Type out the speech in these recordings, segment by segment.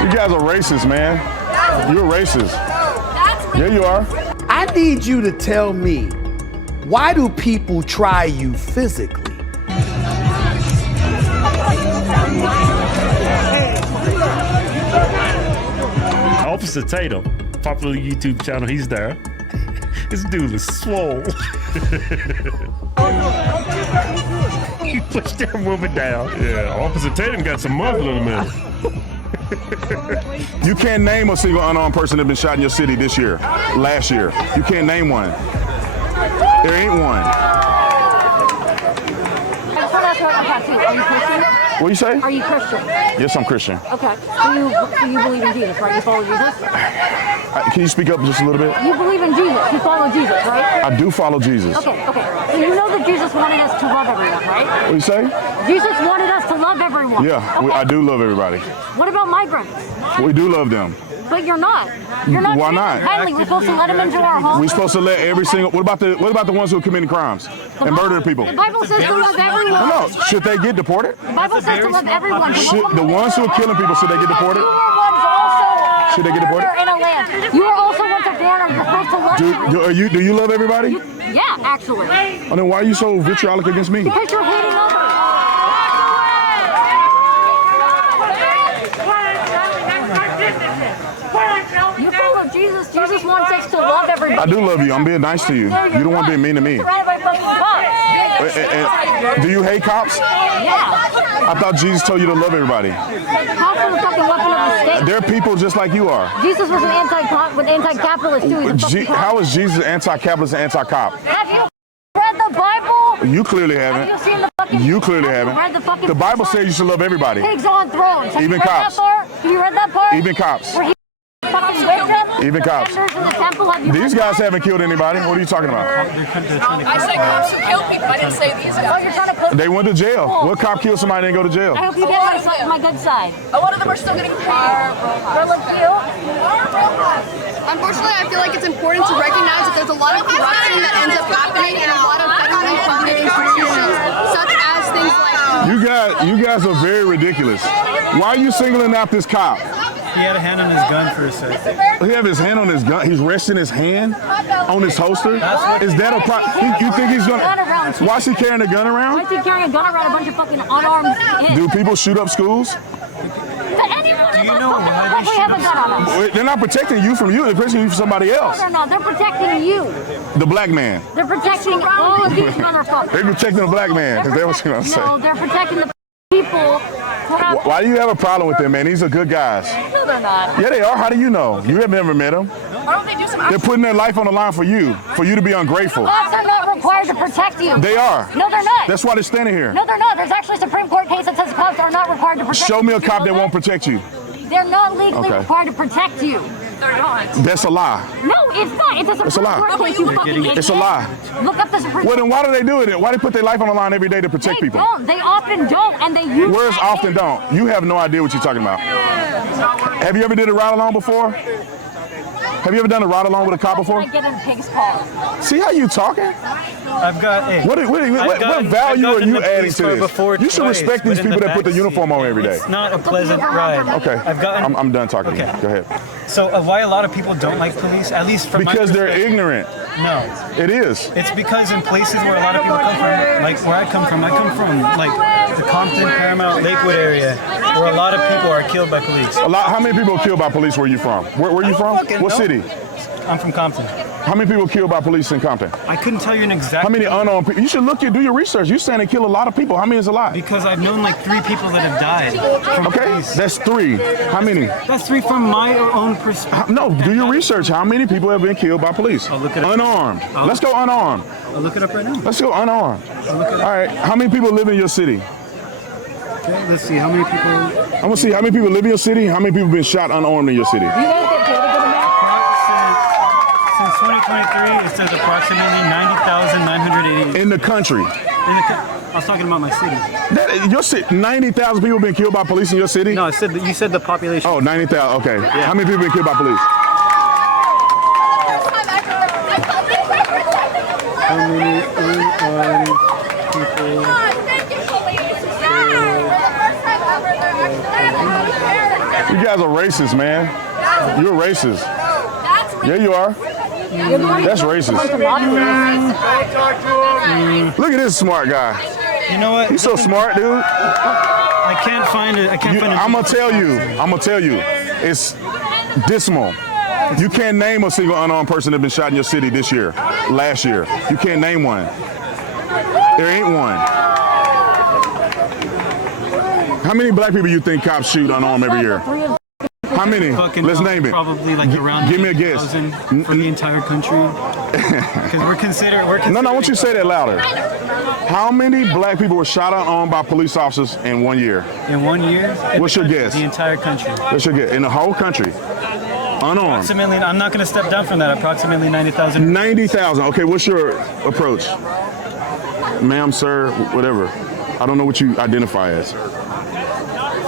You guys are racist, man. You're racist. Yeah, you are. I need you to tell me, why do people try you physically? Officer Tatum, popular YouTube channel, he's there. This dude is swole. He pushed that woman down. Yeah, Officer Tatum got some muscle in him. You can't name a single unarmed person that been shot in your city this year, last year. You can't name one. There ain't one. Are you Christian? What you say? Are you Christian? Yes, I'm Christian. Okay. So you believe in Jesus, right? You follow Jesus? Can you speak up just a little bit? You believe in Jesus. You follow Jesus, right? I do follow Jesus. Okay. So you know that Jesus wanted us to love everyone, right? What you say? Jesus wanted us to love everyone. Yeah, okay. I do love everybody. What about migrants? We do love them. But you're not. You're not. Why not? Kindly, we're supposed to let them into our homes. We're supposed to let every single. What about the ones who are committing crimes and murdering people? The Bible says to love everyone. No. Should they get deported? The Bible says to love everyone. The ones who are killing people, should they get deported? You are once also. Should they get deported? In a land. You are also once a foreigner. You're supposed to love everyone. Do you love everybody? Yeah, actually. And then why are you so vitriolic against me? Because you're hating others. You follow Jesus. Jesus wants us to love everybody. I do love you. I'm being nice to you. You don't want to be mean to me. Do you hate cops? Yeah. I thought Jesus told you to love everybody. Cops are the fucking weapon of the state. They're people just like you are. Jesus was an anti-capitalist too. How is Jesus anti-capitalist and anti-cop? Have you read the Bible? You clearly haven't. Have you seen the fucking? You clearly haven't. Read the The Bible says you should love everybody. Pigs on thrones. Have Even you read cops. That part? Have you read that part? Even cops. Where he fucking whipped them? Even cops. In the temple. Have you These read guys that? haven't killed anybody. What are you talking about? I said cops who kill people. I didn't say these guys. Oh, you're trying to cook. They went to jail. What cop killed somebody and didn't go to jail? I hope you get my good side. A lot of them are still getting paid. Unfortunately, I feel like it's important to recognize that there's a lot of corruption that ends up happening in a lot of federally funded institutions, such as things like... You guys are very ridiculous. Why are you singling out this cop? He had a hand on his gun for a second. He have his hand on his gun. He's resting his hand on his holster. Is that a problem? You think he's gonna? Why is he carrying a gun around? Why is he carrying a gun around a bunch of fucking unarmed kids? Do people shoot up schools? Do you know why they have a gun on them? They're not protecting you from you. They're protecting you from somebody else. No, they're not. They're protecting you. The black man. They're protecting all of these motherfuckers. They're protecting the black man because they was gonna say. No, they're protecting the people. Why do you have a problem with them, man? These are good guys. No, they're not. Yeah, they are. How do you know? You have never met them. Why don't they do some They're putting their life on the line for you to be ungrateful. Cops are not required to protect you. They are. No, they're not. That's why they're standing here. No, they're not. There's actually a Supreme Court case that says cops are not required to protect you. Show me a cop that won't protect you. They're not legally required to protect you. They're not. That's a lie. No, it's not. It's a Supreme Court case, you fucking idiot. It's a lie. Look up the Supreme Court. Well, then why do they do it? Why do they put their life on the line every day to protect people? They don't. They often don't, and they use Where's that often don't? You have no idea what you're talking about. Have you ever did a ride along before? Have you ever done a ride along with a cop before? I get in pig's paws. See how you talking? I've got. Hey, What value are you adding to this? You should respect these people that put the uniform on every day. It's not a pleasant ride. Okay, I'm done talking to you. Go ahead. So why a lot of people don't like police, at least from because my they're perspective? ignorant. No. It is. It's because in places where a lot of people come from, like where I come from like the Compton, Paramount, Lakewood area, where a lot of people are killed by police. How many people are killed by police where you from? Where are you from? What city? I'm from Compton. How many people killed by police in Compton? I couldn't tell you an exact. How many unarmed people? You should do your research. You're saying they kill a lot of people. How many is a lot? Because I've known like 3 people that have died from police. That's 3. How many? That's 3 from my own perspective. No, do your research. How many people have been killed by police? I'll look it up. Unarmed. Let's go unarmed. I'll look it up right now. Let's go unarmed. I'll look it up. All right. How many people live in your city? Okay, let's see how many people. I'm gonna see how many people live in your city. How many people been shot unarmed in your city? Since 2023, it says approximately 90,980. In the country. I was talking about my city. Your city, 90,000 people been killed by police in your city? No, you said the population. Oh, 90,000. Okay. Yeah. How many people been killed by police? How many unarmed people? You guys are racist, man. You're racist. Yeah, you are. That's racist. Look at this smart guy. You know what? He's so smart, dude. I can't find it. I'm gonna tell you. It's dismal. You can't name a single unarmed person that been shot in your city this year, last year. You can't name one. There ain't one. How many black people you think cops shoot unarmed every year? How many? Let's name it. Probably like around. Give me a guess. 8,000 for the entire country. Because we're considered. No, I want you to say that louder. How many black people were shot unarmed by police officers in 1 year? In 1 year? What's your guess? The entire country. What's your guess? In the whole country? Unarmed. Approximately, I'm not going to step down from that. Approximately 90,000. 90,000. Okay, what's your approach? Ma'am, sir, whatever. I don't know what you identify as.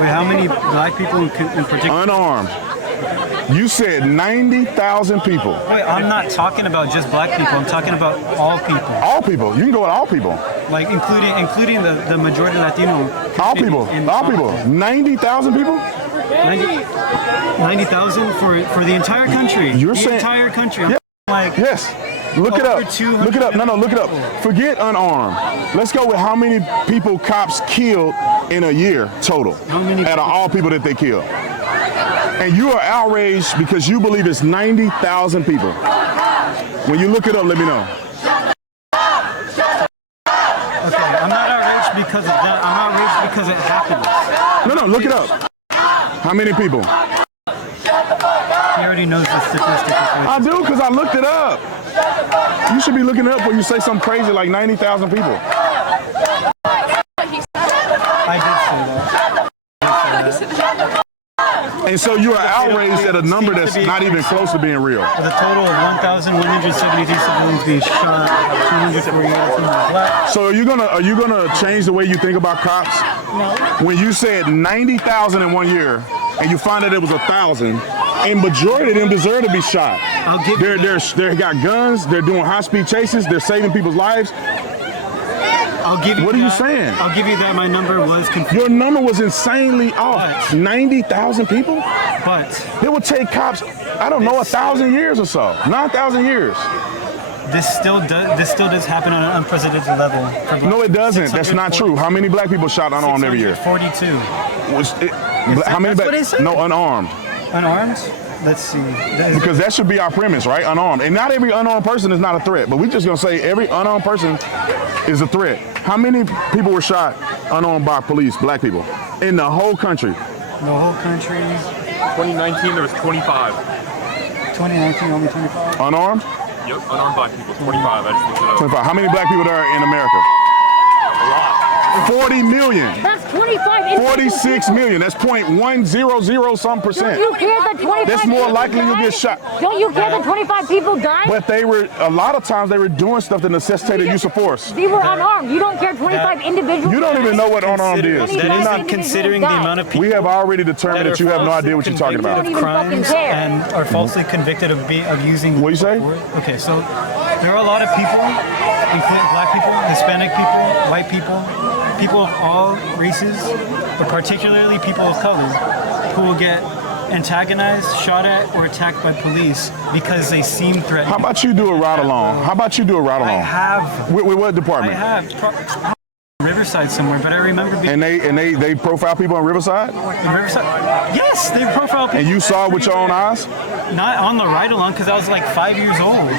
Wait, how many black people in particular? Unarmed. You said 90,000 people. Wait, I'm not talking about just black people. I'm talking about all people. All people. You can go with all people. Like including the majority Latino. All people. All people. 90,000 people? 90,000 for the entire country. You're the saying entire country. Yeah. Like yes. Look it up. Look it up. No, look it up. Forget unarmed. Let's go with how many people cops killed in a year total. How many out of all people that they killed. And you are outraged because you believe it's 90,000 people. When you look it up, let me know. Okay, I'm not outraged because of that. I'm outraged because it happened. No, look it up. How many people? He already knows the statistical. I do, because I looked it up. You should be looking it up when you say something crazy like 90,000 people. I did say that. And so you are outraged at a number that's not even close to being real. With a total of 1,173 civilians being shot, 248 black. So are you gonna change the way you think about cops? No. When you said 90,000 in 1 year, and you find that it was 1,000, and majority of them deserve to be shot. I'll give They got guns. They're doing high-speed chases. They're saving people's lives. I'll give you What are you saying? I'll give you that my number was confused. Your number was insanely off. 90,000 people? But It would take cops, I don't know, 1,000 years or so. 9,000 years. this still does happen on an unprecedented level. No, it doesn't. That's not true. How many black people shot unarmed every year? 42. How many that's what it said? No, unarmed. Unarmed? Let's see. Because that should be our premise, right? Unarmed. And not every unarmed person is not a threat, but we're just gonna say every unarmed person is a threat. How many people were shot unarmed by police, black people, in the whole country? The whole country. 2019, there was 25. 2019, only 25. Unarmed? Yep, unarmed black people, 25. I just looked it up. 25. How many black people there are in America? A lot. 40 million. That's 25. 46 million. That's 0.100 some percent. Don't you care that 25 That's more people likely you'll died? get shot. Don't you care that 25 people died? But they were, a lot of times they were doing stuff that necessitated use of force. They were unarmed. You don't care 25 individuals. You don't even know what unarmed is. That is Not not considering the amount of people. We have already determined that you have no idea what you're talking about. Convicted of crimes and are falsely convicted of using. What do you say? Okay, so there are a lot of people, including black people, Hispanic people, white people, people of all races, but particularly people of color, who will get antagonized, shot at, or attacked by police because they seem threatening. How about you do a ride along? How about you do a ride I along? have. With what I department? have. Riverside somewhere, but I remember being And they profile people in Riverside? in Riverside. Yes, they profile people. And you saw it with your own eyes? Not on the ride along because I was like 5 years old.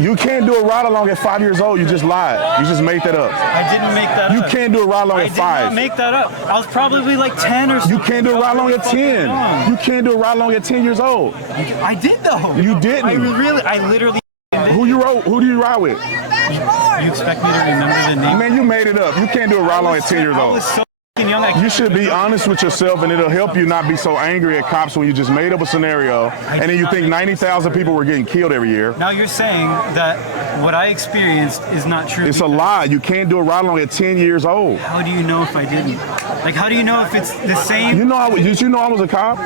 You can't do a ride along at 5 years old. You just lied. You just made that up. I didn't make that You up. can't do a ride along I at did 5. not make that up. I was probably like 10 or something. You can't do a ride along at 10. You can't do a ride along at 10 years old. I did though. You didn't. I literally. Who do you ride with? You expect me to remember the name? Man, you made it up. You can't do a ride along at 10 years I old. was so f***ing young. You should be honest with yourself, and it'll help you not be so angry at cops when you just made up a scenario, and then you think 90,000 people were getting killed every year. Now you're saying that what I experienced is not true. It's a lie. You can't do a ride along at 10 years old. How do you know if I didn't? Like, how do you know if it's the same? Did you know I was a cop?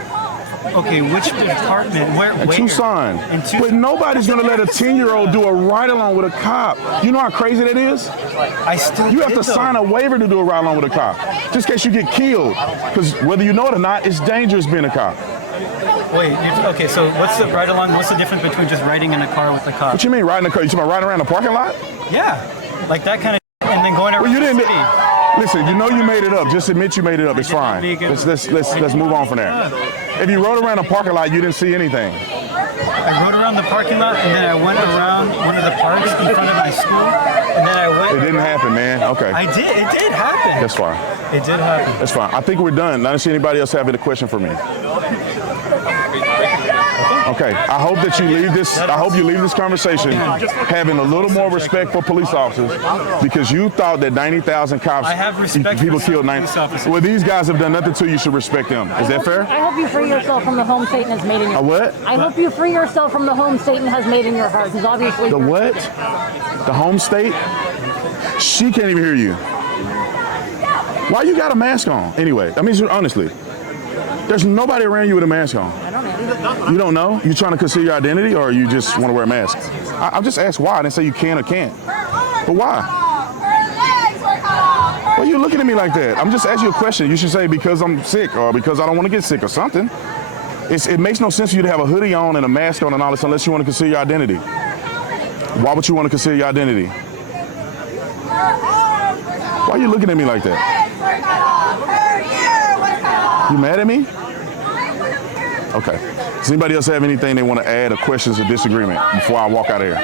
Okay, which department? Where? In Tucson. In Tucson. But nobody's gonna let a 10-year-old do a ride-along with a cop. You know how crazy that is? I still. You have did, to though. sign a waiver to do a ride-along with a cop, just in case you get killed. Because whether you know it or not, it's dangerous being a cop. Wait. Okay. So what's the ride along? What's the difference between just riding in a car with the cop? What you mean riding a car? You talking about riding around the parking lot? Yeah, like that kind of. And then going around Well, you didn't. the city. Listen, you know you made it up. Just admit you made it up. It's fine. Let's move on from there. If you rode around the parking lot, you didn't see anything. I rode around the parking lot, and then I went around one of the parks in front of my school, and then I went. It didn't happen, man. Okay. I did. It did happen. That's fine. It did happen. That's fine. I think we're done. I don't see anybody else having a question for me. Okay. I hope that you leave this. I hope you leave this conversation having a little more respect for police officers, because you thought that 90,000 cops, I have respect people for killed police 90. officers. Well, these guys have done nothing to you. You should respect them. Is that fair? I hope you free yourself from the home Satan has made in your A what? I hope you free yourself from the home Satan has made in your heart. Because obviously. The what? The home state? She can't even hear you. Why you got a mask on? Anyway, I mean, honestly, there's nobody around you with a mask on. I don't know. You don't know? You trying to conceal your identity, or you just want to wear a mask? I just asked why. I didn't say you can or can't. But why? Why are you looking at me like that? I'm just asking you a question. You should say because I'm sick or because I don't want to get sick or something. It makes no sense for you to have a hoodie on and a mask on and all this unless you want to conceal your identity. Why would you want to conceal your identity? Why are you looking at me like that? You mad at me? Okay. Does anybody else have anything they want to add or questions or disagreement before I walk out of here?